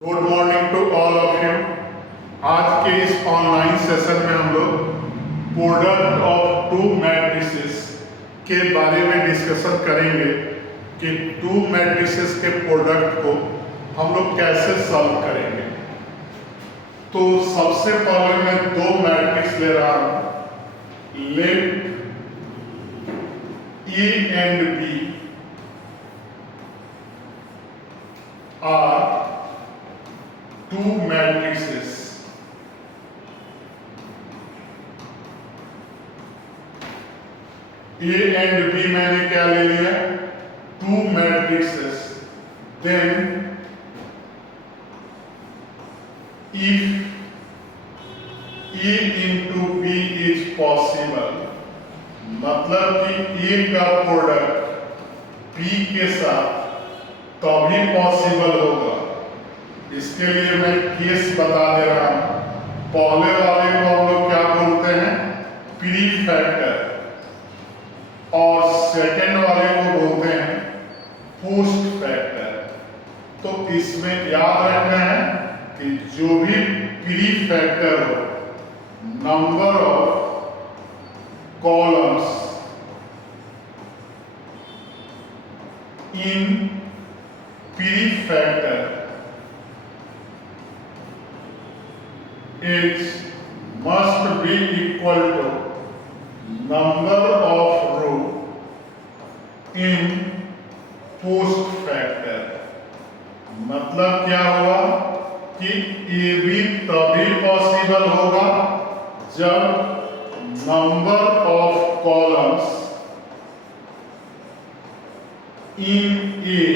Good morning to all of you. आज के इस ऑनलाइन सेशन में हम लोग प्रोडक्ट ऑफ टू मैट्रिसेस के बारे में डिस्कशन करेंगे कि टू मैट्रिसेस के प्रोडक्ट को हम लोग कैसे सॉल्व करेंगे। तो सबसे पहले मैं दो मैट्रिक्स ले रहा हूं। Let A and B are two matrices. A and B मैंने क्या ले लिया? Two matrices. Then if A into B is possible, मतलब कि ए का प्रोडक्ट बी के साथ तभी पॉसिबल होगा। इसके लिए मैं केस बता दे रहा हूं। पहले वाले को हम लोग क्या बोलते हैं? प्री फैक्टर, और सेकेंड वाले को बोलते हैं पोस्ट फैक्टर। तो इसमें याद रखना है कि जो भी प्री फैक्टर हो, number of columns in pre factor is must be equal to number of row in post factor। मतलब क्या हुआ कि ए बी तभी पॉसिबल होगा जब number of columns in A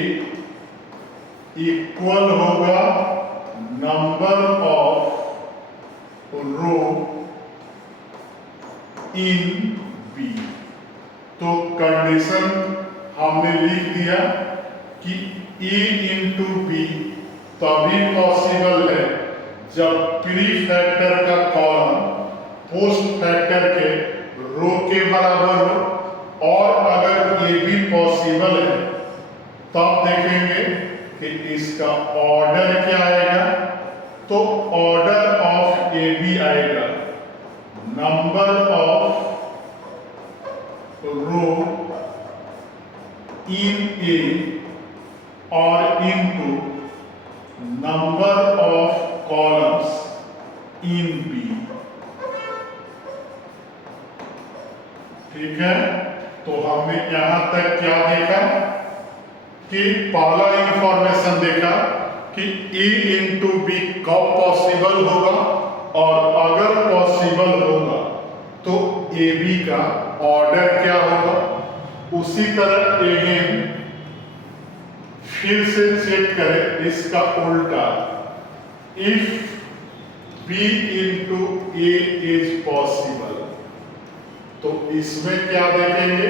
equal होगा number of row in B. तो condition हमने लिख दिया कि ए इंटू बी तभी पॉसिबल है जब प्री फैक्टर का कॉलम पोस्ट फैक्टर के रो के बराबर हो। और अगर ये भी पॉसिबल है तब देखेंगे कि इसका ऑर्डर क्या आएगा। तो ऑर्डर ऑफ ए बी आएगा number of row in A और into number of columns in B. ठीक है, तो हमने यहां तक क्या देखा कि पहला इंफॉर्मेशन देखा कि ए इंटू बी कब पॉसिबल होगा, और अगर पॉसिबल होगा तो ए बी का ऑर्डर क्या होगा। उसी तरह अगेन फिर से चेक करें इसका उल्टा। If B into A is possible, तो इसमें क्या देखेंगे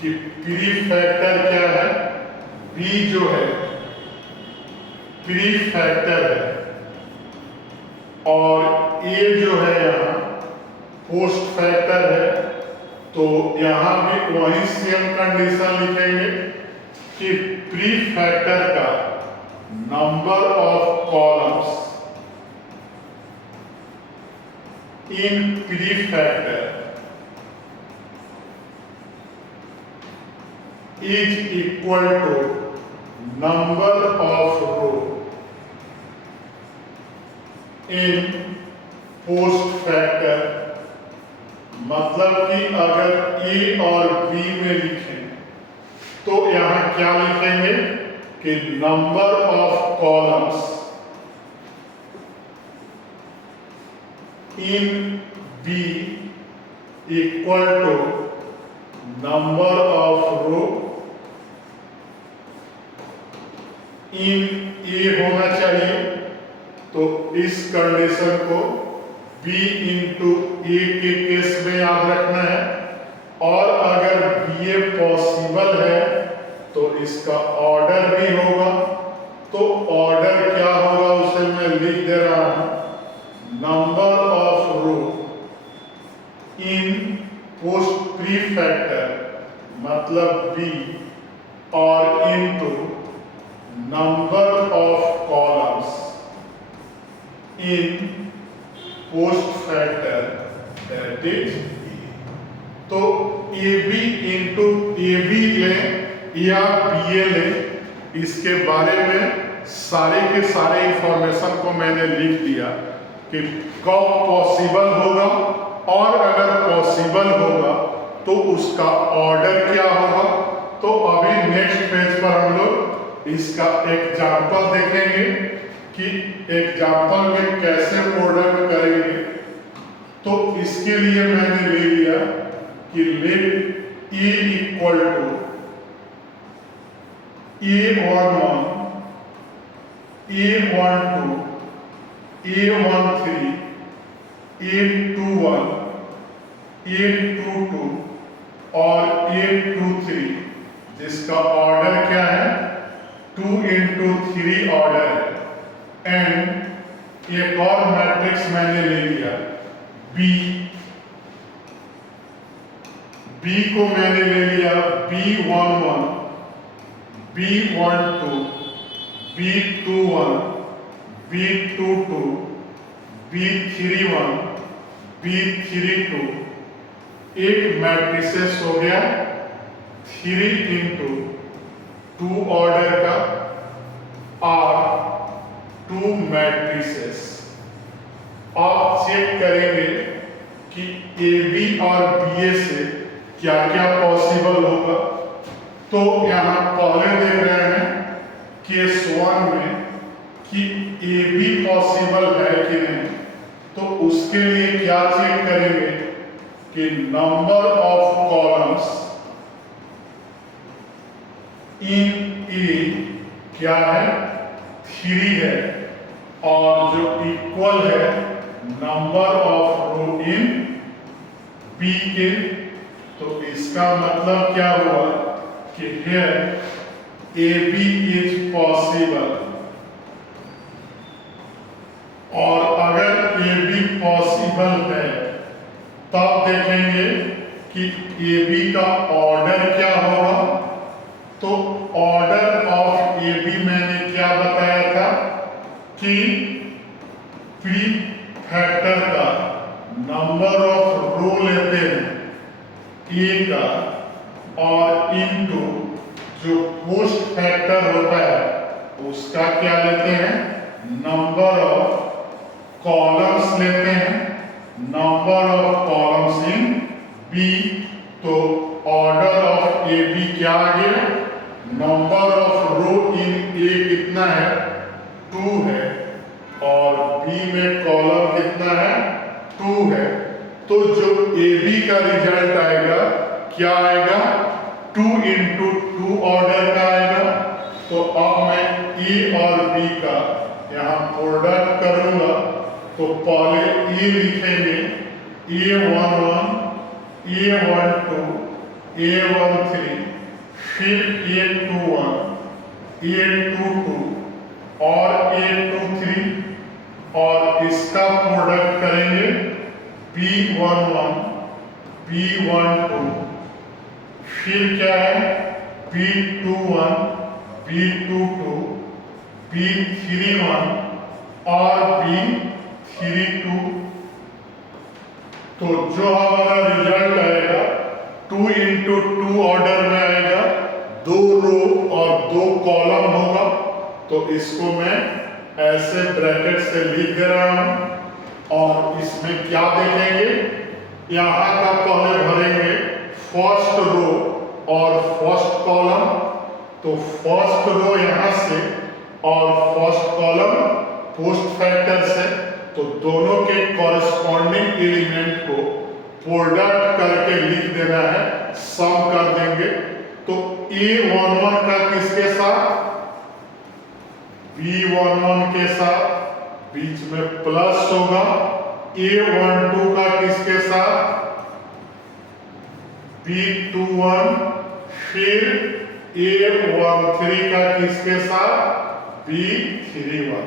कि प्री फैक्टर क्या है? बी जो है प्री फैक्टर है, और ए जो है यहाँ पोस्ट फैक्टर है। तो यहाँ भी वही सेम कंडीशन लिखेंगे कि प्री फैक्टर का number of columns in pre factor is equal to number of row in post factor. मतलब कि अगर ए और बी में लिखें तो यहां क्या लिखेंगे कि number of columns in B equal to number of row in A होना चाहिए। तो इस कंडीशन को B इंटू ए के केस में याद रखना है। और अगर बी ए पॉसिबल है तो इसका ऑर्डर भी होगा। तो ऑर्डर क्या होगा उसे मैं लिख दे रहा हूं, number of row in post pre factor मतलब B और into number of columns in post factor that is A. तो A B into A B लें या बी ए लें, इसके बारे में सारे के सारे इंफॉर्मेशन को मैंने लिख दिया कि कब पॉसिबल होगा, और अगर पॉसिबल होगा तो उसका ऑर्डर क्या होगा। तो अभी नेक्स्ट पेज पर हम लोग इसका एग्जाम्पल देखेंगे कि एग्जाम्पल में कैसे प्रोडक्ट करेंगे। तो इसके लिए मैंने ले लिया कि late A equal to A11, A12, A13, A21, A22 और A23, जिसका ऑर्डर क्या है 2 into 3 ऑर्डर है। एंड एक और मैट्रिक्स मैंने ले लिया बी को मैंने ले लिया B11, B12, B21, B22, B31, B32, एक मैट्रिसेस हो गया 3 into 2 ऑर्डर का और 2 मैट्रिसेस। आप चेक करेंगे कि ए बी और बी ए से क्या क्या पॉसिबल होगा। तो यहाँ पहले देख रहे हैं केस 1 में कि ए बी पॉसिबल है कि नहीं। तो उसके लिए क्या चेक करेंगे कि number of columns in A क्या है 3 है, और जो इक्वल है number of row in B के। तो इसका मतलब क्या हुआ कि here AB is possible, और अगर AB पॉसिबल है तब देखेंगे कि AB का ऑर्डर क्या होगा। तो ऑर्डर ऑफ AB मैंने क्या बताया था कि प्री फैक्टर का नंबर ऑफ रो लेते हैं ए का, और इनटू जो पोस्ट फैक्टर होता है उसका क्या लेते हैं नंबर ऑफ कॉलम्स लेते हैं, number of columns in B. तो ऑर्डर ऑफ ए बी क्या आ गया, नंबर ऑफ रो इन ए कितना है 2 है, और बी में कॉलम कितना है 2 है। तो जो ए बी का रिजल्ट आएगा क्या आएगा 2 into 2 ऑर्डर का आएगा। तो अब मैं ए और बी का यहाँ प्रोडक्ट करूंगा। तो पहले ए लिखेंगे A11, A12, A13, फिर A21, A22 और A23, और इसका प्रोडक्ट करेंगे B11, B12, फिर क्या है B21, B22, B31 और B32। तो जो हमारा रिजल्ट आएगा 2 into 2 ऑर्डर में आएगा, 2 रो और 2 कॉलम होगा। तो इसको मैं ऐसे ब्रैकेट से लिख दे रहा हूं, और इसमें क्या देखेंगे यहां का पहले भरेंगे फर्स्ट रो और फर्स्ट कॉलम। तो फर्स्ट रो यहां से और फर्स्ट कॉलम पोस्ट फैक्टर से, तो दोनों के कॉरेस्पॉन्डिंग एलिमेंट को प्रोडक्ट करके लिख देना है, सम कर देंगे। तो A11 का किसके साथ B11 के साथ, बीच में प्लस होगा। A12 का किसके साथ B21, फिर A13 का किसके साथ B31।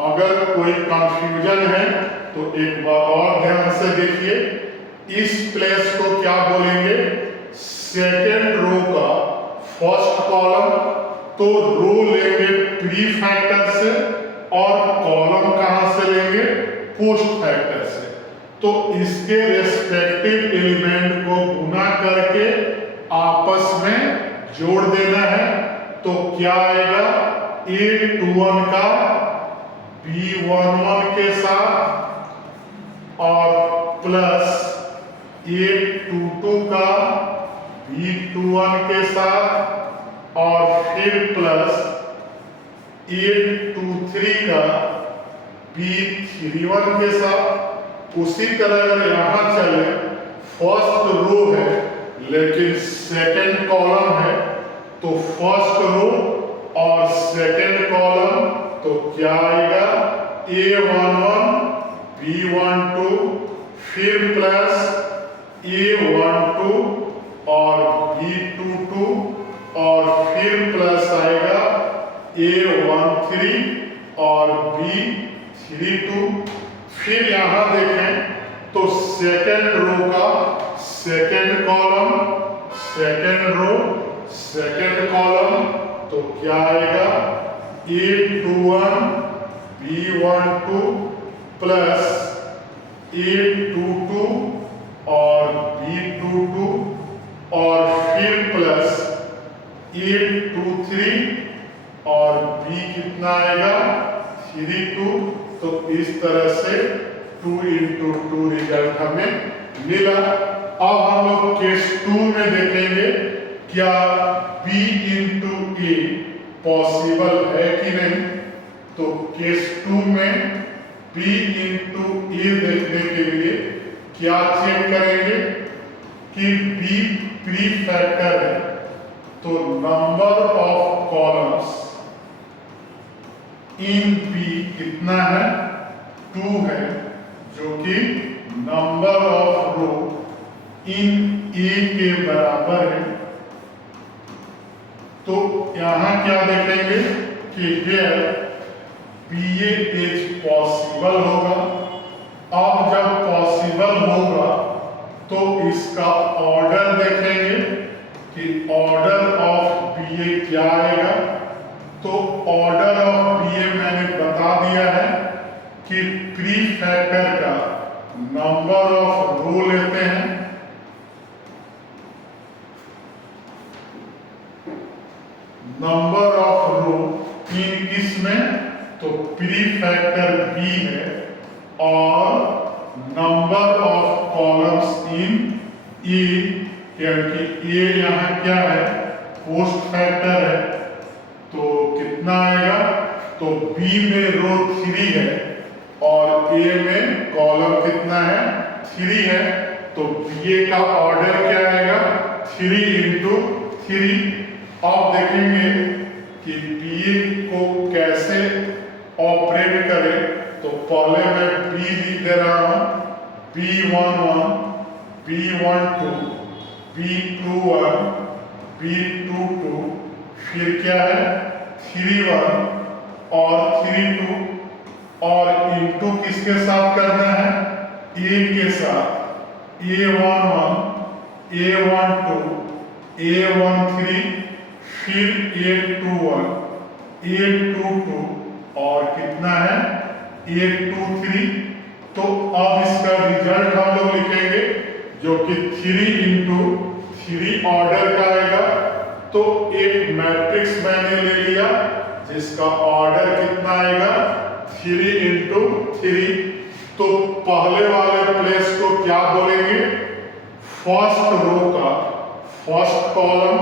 अगर कोई कंफ्यूजन है तो एक बार और ध्यान से देखिए, इस प्लेस को क्या बोलेंगे सेकेंड रो का फर्स्ट कॉलम। तो रो लेंगे प्री फैक्टर से, और कॉलम कहां से लेंगे करेंगे? पोस्ट फैक्टर से। तो इसके रेस्पेक्टिव एलिमेंट को गुना करके आपस में जोड़ देना है। तो क्या आएगा? A21 का B11 के साथ और प्लस A22 का B21 के साथ और फिर प्लस A23 का B31 के साथ। उसी तरह अगर यहां चले, फर्स्ट रो है लेकिन सेकंड कॉलम है, तो फर्स्ट रो और सेकंड कॉलम तो क्या आएगा? A11 B12 फिर प्लस A12 और B22 और फिर प्लस आएगा A13 और B32। फिर यहां देखें तो सेकंड रो का second column, second row, second column तो क्या आएगा? A21 B12 प्लस A22 और B22 और फिर प्लस A23 और B कितना आएगा? 32। तो इस तरह से 2 into 2 रिजल्ट हमें मिला। अब हम लोग केस 2 में देखेंगे क्या B into A पॉसिबल है कि नहीं। तो केस 2 में B into A देखने के लिए क्या चेक करेंगे कि B प्री फैक्टर है, तो number of columns in B कितना है? 2 है, जो कि number of row in A के बराबर है। तो यहां क्या देखेंगे कि here BA इज पॉसिबल होगा। अब जब पॉसिबल होगा तो इसका ऑर्डर देखेंगे कि ऑर्डर ऑफ BA क्या आएगा। तो ऑर्डर ऑफ BA मैंने बता दिया है कि प्री फैक्टर का नंबर ऑफ रो लेते हैं, नंबर ऑफ रो इन किस में? तो प्री फैक्टर B है और number of columns in E, क्योंकि A यहां क्या है? पोस्ट फैक्टर है। तो कितना आएगा? तो B में रो 3 है और A में कॉलम कितना है? 3 है। तो BA का ऑर्डर क्या आएगा? 3 into 3। अब देखेंगे कि BA को कैसे ऑपरेट करें। तो पहले मैं B लिख दे रहा हूं, B11 B12 B21 B22 फिर क्या है? 31 और 32 और इनटू किसके साथ करना है? A के साथ। A11 A12 A13 फिर A21 A22 और कितना है? A23। तो अब इसका रिजल्ट हम लोग लिखेंगे जो कि 3 into 3 ऑर्डर का आएगा। तो एक मैट्रिक्स मैंने ले लिया जिसका ऑर्डर कितना आएगा? 3 into 3। तो पहले वाले प्लेस को क्या बोलेंगे? फर्स्ट रो का फर्स्ट कॉलम।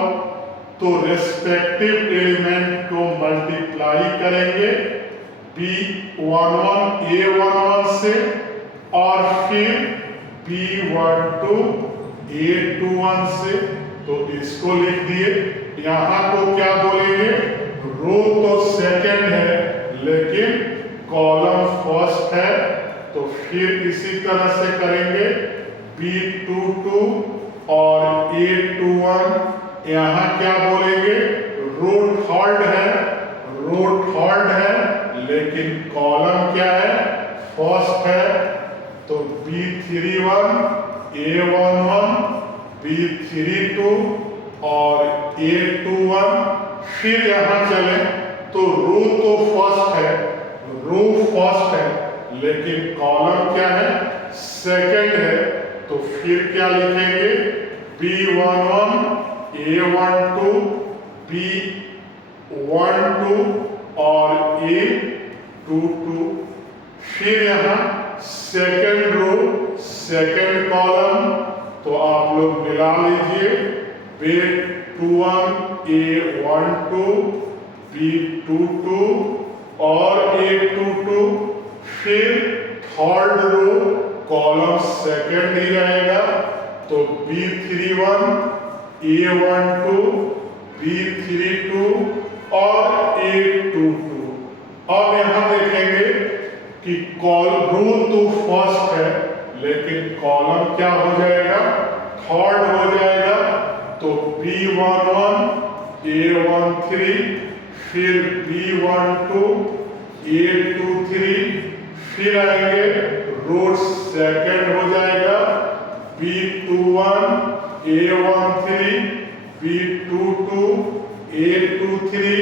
तो रेस्पेक्टिव एलिमेंट को मल्टीप्लाई करेंगे B11 A11 से और फिर B12 A21 से। तो इसको लिख दिए। यहां को क्या बोलेंगे? रो तो सेकंड है लेकिन कॉलम फर्स्ट है। तो फिर इसी तरह से करेंगे B22 और A21। यहां क्या बोलेंगे? रो थर्ड है, रो थर्ड है लेकिन कॉलम क्या है? फर्स्ट है। तो B31 A11 B32 और A21। फिर यहां चले तो रो तो फर्स्ट है, रो फर्स्ट है लेकिन कॉलम क्या है, सेकंड है, तो फिर क्या लिखेंगे, B11 A12 B12 और A22। फिर यहाँ सेकंड रो सेकंड कॉलम, तो आप लोग मिला लीजिए, B21 A12 B22 और A22। फिर थर्ड रो कॉलम सेकंड ही रहेगा, तो B31 A12 B32 और A22। अब यहां देखेंगे कि रूल तो फर्स्ट है, लेकिन कॉलम क्या हो जाएगा, थर्ड हो जाएगा, तो B11 A13 फिर B12 A23, फिर आएंगे रो सेकंड हो जाएगा B21 A13 B22 A23,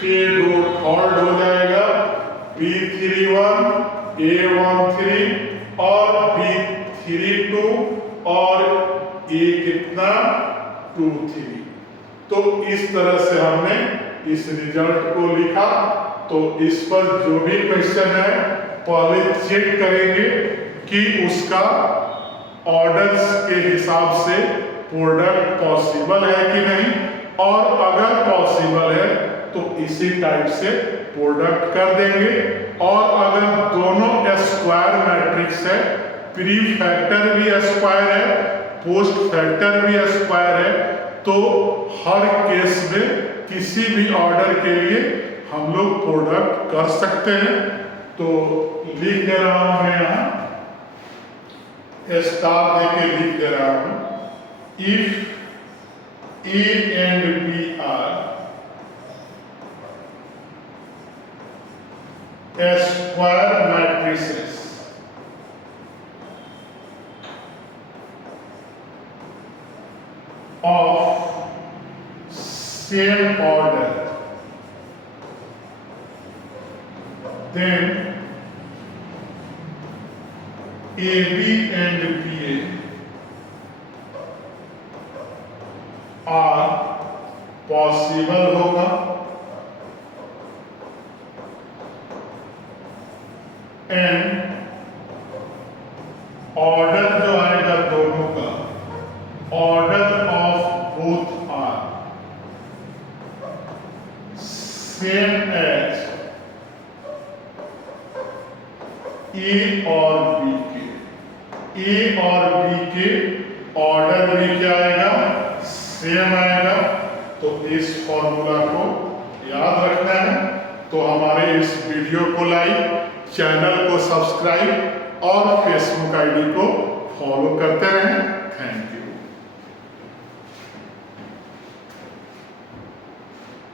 फिर रो थर्ड हो जाएगा B31 A13 और B32 और A कितना 23। तो इस तरह से हमने इस रिजल्ट को लिखा। तो इस पर जो भी क्वेश्चन है पहले चेक करेंगे कि उसका ऑर्डर्स के हिसाब से प्रोडक्ट पॉसिबल है कि नहीं, और अगर पॉसिबल है तो इसी टाइप से प्रोडक्ट कर देंगे। और अगर दोनों स्क्वायर मैट्रिक्स है, प्री फैक्टर भी स्क्वायर है पोस्ट फैक्टर भी स्क्वायर है, तो हर केस में किसी भी ऑर्डर के लिए हम लोग प्रोडक्ट कर सकते हैं। तो लिख दे रहा हूं मैं यहां, स्टार देके लिख दे रहा हूं, if A and B are square matrices of same order, then AB and BA are possible होगा, एंड ऑर्डर जो आएगा दोनों का, order of both are same as A और बी के। ए और बी के ऑर्डर भी क्या आएगा, सेम आएगा। तो इस फॉर्मूला को याद रखना है। तो हमारे इस वीडियो को लाइक, चैनल को सब्सक्राइब और फेसबुक आईडी को